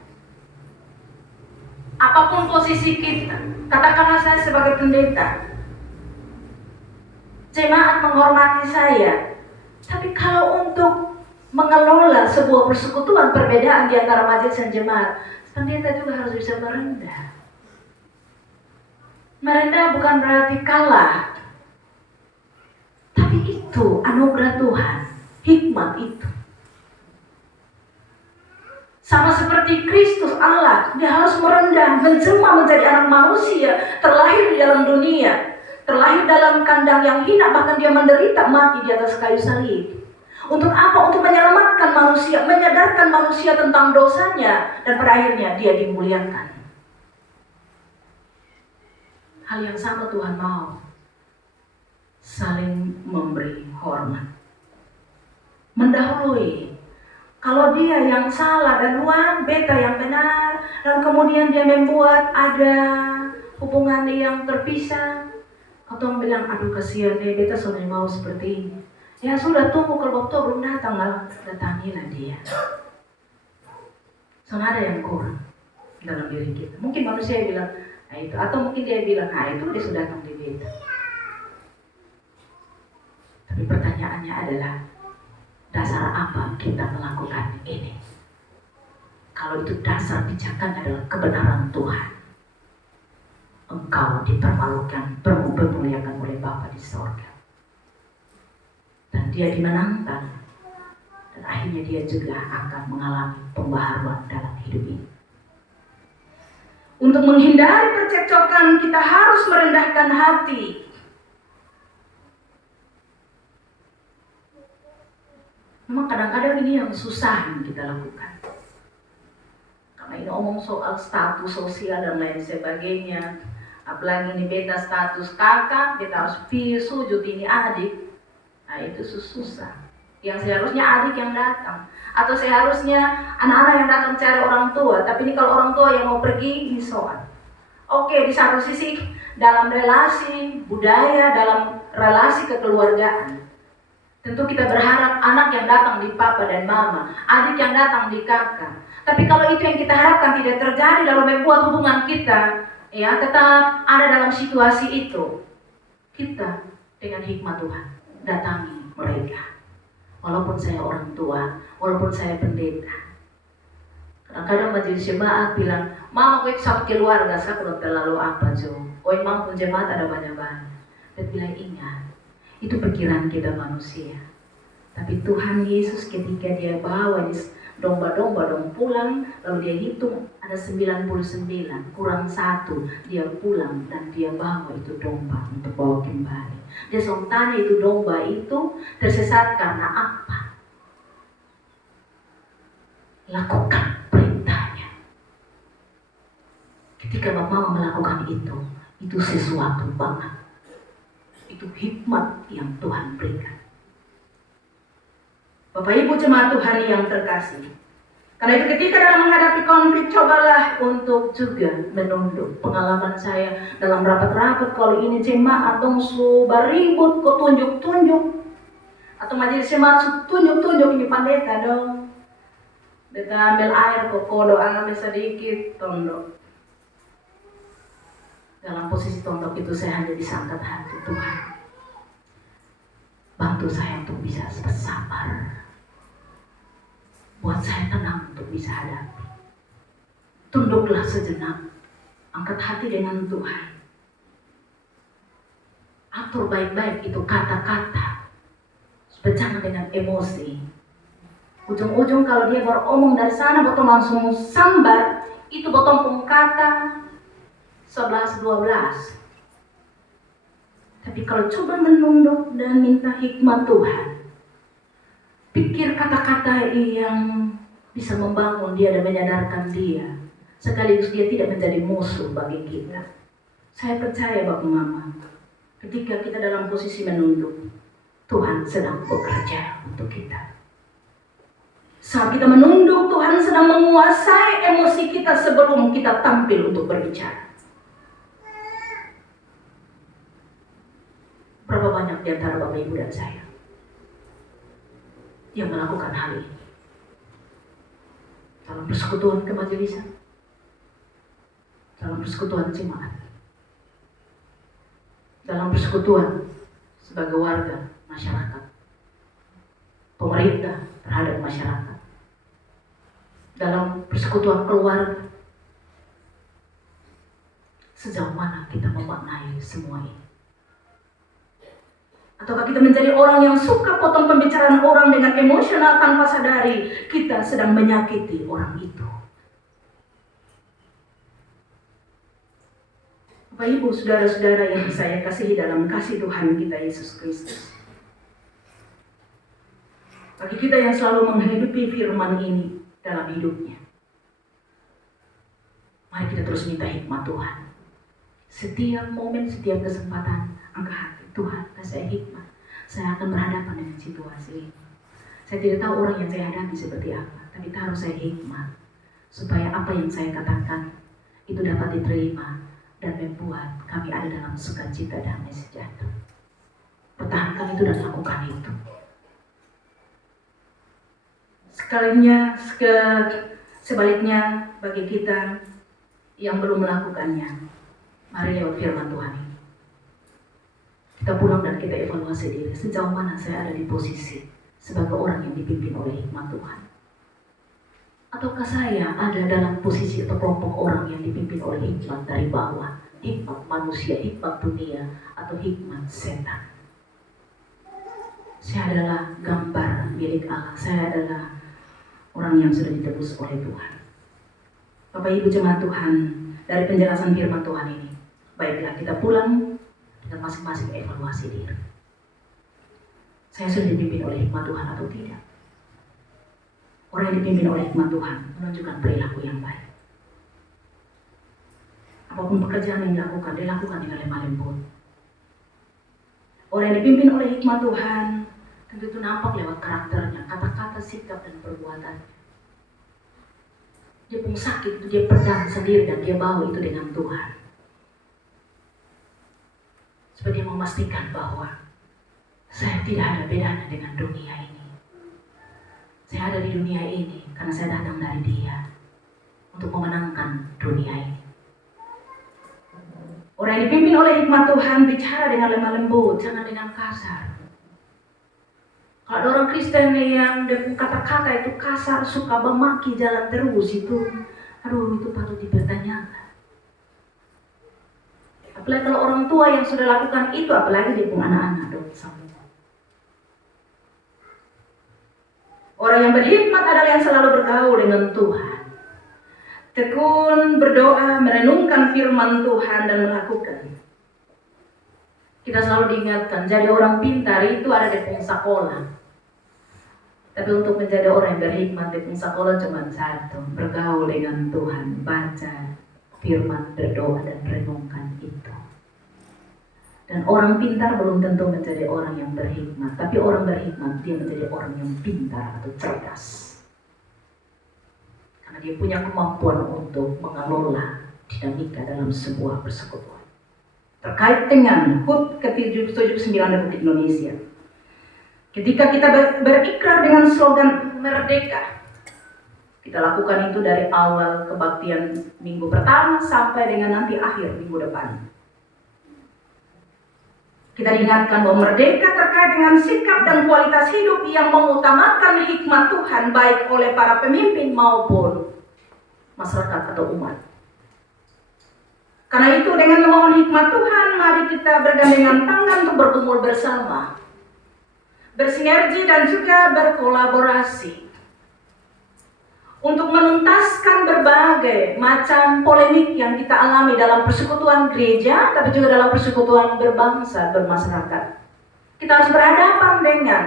Apapun posisi kita, katakanlah saya sebagai pendeta, jemaat menghormati saya. Tapi kalau untuk mengelola sebuah persekutuan, perbedaan di antara majelis dan jemaat, pendeta juga harus bisa merendah. Merendah bukan berarti kalah, tapi itu anugerah Tuhan, hikmat itu. Sama seperti Kristus Allah, dia harus merendah, menjelma menjadi anak manusia, terlahir di dalam dunia, terlahir dalam kandang yang hina, bahkan dia menderita mati di atas kayu salib. Untuk apa? Untuk menyelamatkan manusia, menyadarkan manusia tentang dosanya, dan pada akhirnya dia dimuliakan. Hal yang sama Tuhan mau, saling memberi hormat, mendahului. Kalau dia yang salah duluan, beta yang benar, dan kemudian dia membuat ada hubungan yang terpisah, atau bilang, aduh kasihan deh, beta sudah mau seperti ini. Ya sudah, tunggu, kalau waktu belum datang lah, datangilah dia. Soalnya ada yang kurang dalam diri kita. Mungkin manusia bilang, nah itu, atau mungkin dia bilang, nah itu dia sudah datang di beta. Tapi pertanyaannya adalah, dasar apa kita melakukan ini? Kalau itu dasar pijakan adalah kebenaran Tuhan, engkau dipermalukan, dipermuliakan oleh Bapa di sorga. Dan dia dimenangkan, dan akhirnya dia juga akan mengalami pembaharuan dalam hidup ini. Untuk menghindari percekcokan, kita harus merendahkan hati. Memang kadang-kadang ini yang susah yang kita lakukan. Karena ini omong soal status sosial dan lain sebagainya. Apalagi ini beta status kakak, kita harus sujud ini adik. Nah itu susah. Yang seharusnya adik yang datang, atau seharusnya anak-anak yang datang cari orang tua. Tapi ini kalau orang tua yang mau pergi, ini soal. Oke, di satu sisi dalam relasi budaya, dalam relasi kekeluargaan, tentu kita berharap anak yang datang di papa dan mama, adik yang datang di kakak. Tapi kalau itu yang kita harapkan tidak terjadi, lalu membuat hubungan kita ya tetap ada dalam situasi itu, kita dengan hikmat Tuhan datangi mereka. Walaupun saya orang tua, walaupun saya pendeta. Kadang-kadang majelis jemaat bilang, mama gue satu keluarga, saya belum terlalu apa Jo. Oh emang pun jemaat ada banyak-banyak. Dan bilang ingat, itu pikiran kita manusia. Tapi Tuhan Yesus ketika dia bawa domba-domba dong pulang, lalu dia hitung ada 99, kurang 1, dia pulang dan dia bawa itu domba untuk bawa kembali. Dia tanya itu domba itu tersesat karena apa? Lakukan perintahnya. Ketika Bapak melakukan itu sesuatu banget. Itu hikmat yang Tuhan berikan. Bapak Ibu jemaat Tuhan yang terkasih, karena itu ketika dalam menghadapi konflik, cobalah untuk juga menunduk. Pengalaman saya dalam rapat-rapat, kalau ini jemaat dong sudah ribut, kok tunjuk-tunjuk, atau majelis jemaat tunjuk-tunjuk, ini pendeta dong. Kita ambil air, kok doa ambil sedikit, tondok. Dalam posisi tondok itu saya hanya disangkat hati Tuhan. Bantu saya untuk bisa bersabar. Buat saya tenang untuk bisa hadapi. Tunduklah sejenak. Angkat hati dengan Tuhan. Atur baik-baik itu kata-kata. Supaya jangan dengan emosi. Ujung-ujung kalau dia beromong dari sana, botong langsung sambar. Itu botong pengkata 11-12. Tapi kalau coba menunduk dan minta hikmat Tuhan, pikir kata-kata yang bisa membangun dia dan menyadarkan dia, sekaligus dia tidak menjadi musuh bagi kita. Saya percaya Bapak Mama, ketika kita dalam posisi menunduk, Tuhan sedang bekerja untuk kita. Saat kita menunduk, Tuhan sedang menguasai emosi kita sebelum kita tampil untuk berbicara. Berapa banyak di antara Bapak Ibu dan saya yang melakukan hal ini dalam persekutuan kemajelisan, dalam persekutuan jemaat, dalam persekutuan sebagai warga masyarakat, pemerintah terhadap masyarakat, dalam persekutuan keluarga. Sejauh mana kita memaknai semua ini? Ataukah kita menjadi orang yang suka potong pembicaraan orang dengan emosional tanpa sadari kita sedang menyakiti orang itu? Bapak Ibu, saudara-saudara yang saya kasihi dalam kasih Tuhan kita Yesus Kristus, bagi kita yang selalu menghidupi firman ini dalam hidupnya, mari kita terus minta hikmat Tuhan. Setiap momen, setiap kesempatan, angkat hati, Tuhan kasih hikmat. Saya akan berhadapan dengan situasi ini. Saya tidak tahu orang yang saya hadapi seperti apa, tapi taruh saya hikmat supaya apa yang saya katakan itu dapat diterima dan membuat kami ada dalam sukacita damai sejahtera. Pertahankan itu dan lakukan itu. Sebaliknya bagi kita yang belum melakukannya, mari lewat firman Tuhan ini kita pulang dan kita evaluasi diri. Sejauh mana saya ada di posisi sebagai orang yang dipimpin oleh hikmat Tuhan? Ataukah saya ada dalam posisi atau kelompok orang yang dipimpin oleh hikmat dari bawah, hikmat manusia, hikmat dunia, atau hikmat setan? Saya adalah gambar milik Allah. Saya adalah orang yang sudah ditebus oleh Tuhan. Bapak Ibu jemaat Tuhan, dari penjelasan firman Tuhan ini, baiklah kita pulang dengan masing-masing evaluasi diri. Saya sudah dipimpin oleh hikmat Tuhan atau tidak? Orang yang dipimpin oleh hikmat Tuhan menunjukkan perilaku yang baik. Apapun pekerjaan yang dilakukan dengan lemah lembut. Orang yang dipimpin oleh hikmat Tuhan tentu itu nampak lewat karakternya, kata-kata, sikap, dan perbuatan. Dia pun sakit itu dia pedang sendiri dan dia bawa itu dengan Tuhan. Seperti memastikan bahwa saya tidak ada bedanya dengan dunia ini. Saya ada di dunia ini karena saya datang dari Dia untuk memenangkan dunia ini. Orang yang dipimpin oleh hikmat Tuhan bicara dengan lemah lembut, jangan dengan kasar. Kalau ada orang Kristen yang kata-kata itu kasar, suka memaki jalan terus itu, itu patut dipertanyakan. Apalagi kalau orang tua yang sudah lakukan itu, apalagi dia pun anak-anak dong semua. Orang yang berhikmat adalah yang selalu bergaul dengan Tuhan. Tekun berdoa, merenungkan firman Tuhan dan melakukan. Kita selalu diingatkan, jadi orang pintar itu ada di sekolah. Tapi untuk menjadi orang yang berhikmat di sekolah cuma satu, bergaul dengan Tuhan, baca firman, berdoa dan renungkan itu. Dan orang pintar belum tentu menjadi orang yang berhikmat, tapi orang berhikmat dia menjadi orang yang pintar atau cerdas. Karena dia punya kemampuan untuk mengelola dinamika dalam sebuah persekutuan. Terkait dengan HUT ke-79 Republik Indonesia. Ketika kita berikrar dengan slogan merdeka, kita lakukan itu dari awal kebaktian minggu pertama sampai dengan nanti akhir minggu depan. Kita diingatkan bahwa merdeka terkait dengan sikap dan kualitas hidup yang mengutamakan hikmat Tuhan baik oleh para pemimpin maupun masyarakat atau umat. Karena itu dengan memohon hikmat Tuhan, mari kita bergandengan tangan untuk berkumpul bersama, bersinergi dan juga berkolaborasi untuk menuntaskan berbagai macam polemik yang kita alami dalam persekutuan gereja, tapi juga dalam persekutuan berbangsa, bermasyarakat. Kita harus berhadapan dengan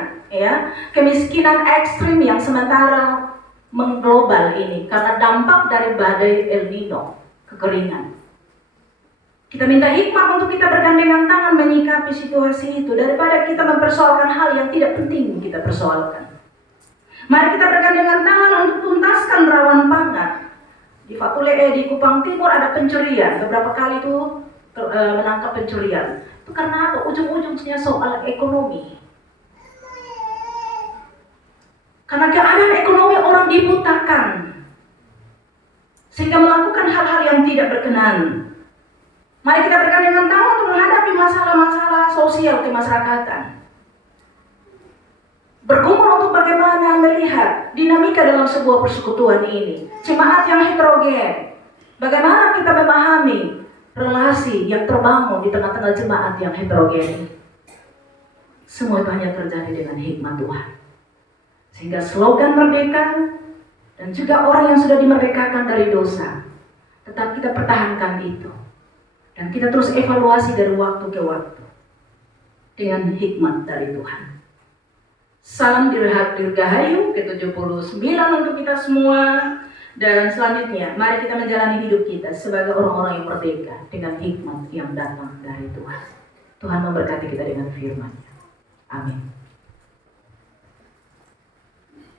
kemiskinan ekstrim yang sementara mengglobal ini karena dampak dari badai El Nino, kekeringan. Kita minta hikmat untuk kita bergandengan tangan menyikapi situasi itu daripada kita mempersoalkan hal yang tidak penting kita persoalkan. Mari kita bergandengan tangan untuk tuntaskan rawan pangan. Di Fatule di Kupang Timur ada pencurian, beberapa kali itu menangkap pencurian. Itu karena apa? Ujung-ujungnya soal ekonomi. Karena keadaan ekonomi orang dibutakan, sehingga melakukan hal-hal yang tidak berkenan. Mari kita bergandengan tangan untuk menghadapi masalah-masalah sosial kemasyarakatan. Bergumul untuk bagaimana melihat dinamika dalam sebuah persekutuan ini. Jemaat yang heterogen. Bagaimana kita memahami relasi yang terbangun di tengah-tengah jemaat yang heterogen. Semua itu hanya terjadi dengan hikmat Tuhan. Sehingga slogan merdeka dan juga orang yang sudah dimerdekakan dari dosa, tetap kita pertahankan itu. Dan kita terus evaluasi dari waktu ke waktu dengan hikmat dari Tuhan. Salam Dirgahayu ke-79 untuk kita semua. Dan selanjutnya, mari kita menjalani hidup kita sebagai orang-orang yang merdeka dengan hikmat yang datang dari Tuhan. Tuhan memberkati kita dengan firman-Nya. Amin.